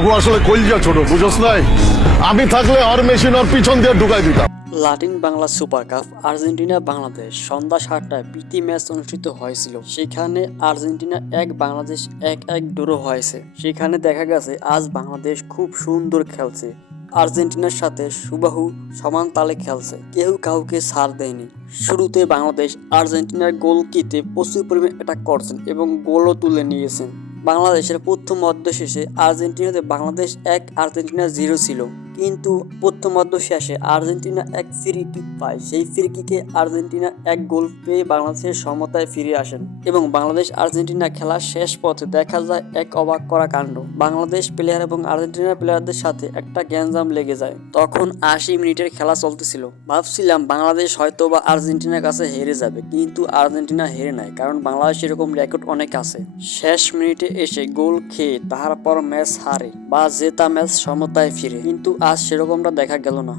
অগু আসলে কইলজা ছোট বুঝছ নাই, আমি থাকলে আর মেশিন ওর পিছন দিয়ে ঢুকাই দিতাম। Latin Bangla super cup Argentina Bangladesh সন্ধ্যা ৭টায় প্রীতি ম্যাচ অনুষ্ঠিত হয়েছিল। সেখানে আর্জেন্টিনা ১, বাংলাদেশ ১-১ ড্র হয়েছে। সেখানে দেখা গেছে আজ বাংলাদেশ খুব সুন্দর খেলছে। আর্জেন্টিনার সাথে হুবাহু সমান তালে খেলছে, কেউ কাউকে ছাড় দেয়নি। শুরুতে বাংলাদেশ আর্জেন্টিনার গোলকিতে প্রচুর পরিমাণে অ্যাটাক করছেন এবং গোলও তুলে নিয়েছেন। বাংলাদেশের প্রথম অর্ধ শেষে আর্জেন্টিনাতে বাংলাদেশ ১, আর্জেন্টিনা 0 ছিল। কিন্তু প্রথম অর্ধ শেষে আর্জেন্টিনা এক ফ্রি কিক পায়। সেই ফ্রি কিকে আর্জেন্টিনা ১ গোল পেয়ে বাংলাদেশের সমতায় ফিরে আসেন এবং বাংলাদেশ আর্জেন্টিনা খেলার শেষ পথে দেখা যায় এক অবাক করা কাণ্ড। বাংলাদেশ প্লেয়ার এবং আর্জেন্টিনা প্লেয়ারদের সাথে একটা গ্যাঞ্জাম লেগে যায়। তখন ৮০ মিনিটের খেলা চলতেছিল। ভাবছিলাম বাংলাদেশ হয়তো বা আর্জেন্টিনার কাছে হেরে যাবে, কিন্তু আর্জেন্টিনা হেরে নাই, কারণ বাংলাদেশ এরকম রেকর্ড অনেক আছে। শেষ মিনিটে এসে গোল খেয়ে তারপর ম্যাচ হারে বা জেতা ম্যাচ সমতায় ফিরে, কিন্তু আজ সেরকমটা দেখা গেল না।